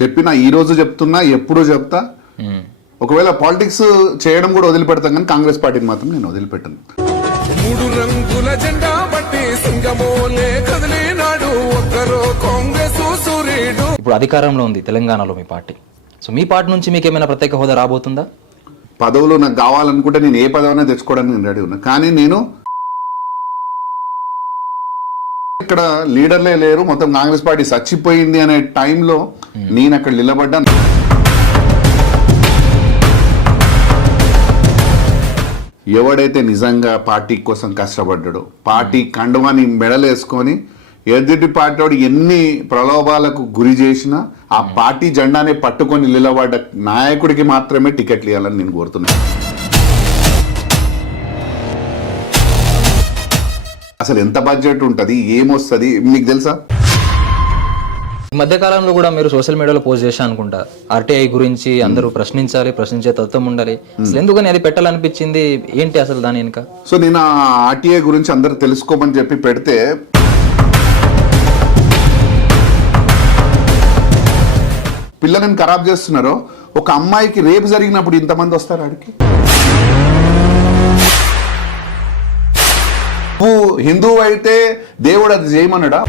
చెప్పిన ఈ రోజు చెప్తున్నా, ఎప్పుడు చెప్తా. ఒకవేళ పాలిటిక్స్ చేయడం కూడా వదిలిపెడతాం, కానీ కాంగ్రెస్ పార్టీని మాత్రం నేను వదిలిపెట్టాను. మూడు రంగుల జెండా బట్టి సింగమోలే కదిలినాడు ఒక్కరో కాంగ్రెస్ సూర్యుడు. ఇప్పుడు అధికారంలో ఉంది తెలంగాణలో మీ పార్టీ. సో మీ పార్టీ నుంచి మీకు ఏమైనా ప్రత్యేక హోదా రాబోతుందా? పదవులు నాకు కావాలనుకుంటే నేను ఏ పదవైనా తెచ్చుకోవడానికి నేను రెడీ ఉన్నా. కానీ నేను ఇక్కడ లీడర్లే లేరు, మొత్తం కాంగ్రెస్ పార్టీ చచ్చిపోయింది అనే టైంలో నేను అక్కడ నిలబడ్డాను. ఎవడైతే నిజంగా పార్టీ కోసం కష్టపడ్డాడో, పార్టీ కండువాని మెడలేసుకొని ఎదుటి పార్టీ వాడు ఎన్ని ప్రలోభాలకు గురి చేసినా ఆ పార్టీ జెండానే పట్టుకొని నిలబడ్డ నాయకుడికి మాత్రమే టికెట్లు ఇవ్వాలని నేను కోరుతున్నాను. అసలు ఎంత బడ్జెట్ ఉంటుంది, ఏమొస్తుంది మీకు తెలుసా? ఈ మధ్యకాలంలో కూడా మీరు సోషల్ మీడియాలో పోస్ట్ చేశా అనుకుంటా, ఆర్టీఐ గురించి అందరూ ప్రశ్నించాలి, ప్రశ్నించే తత్వం ఉండాలి. అసలు ఎందుకని అది పెట్టాలనిపించింది, ఏంటి అసలు దాని వెనుక? సో నేను ఆ ఆర్టీఐ గురించి అందరూ తెలుసుకోమని చెప్పి పెడితే పిల్లలను ఖరాబ్ చేస్తున్నారు. ఒక అమ్మాయికి రేపు జరిగినప్పుడు ఇంతమంది వస్తారు ఆడికి. నువ్వు హిందువు అయితే దేవుడు అది చేయమన్నాడా?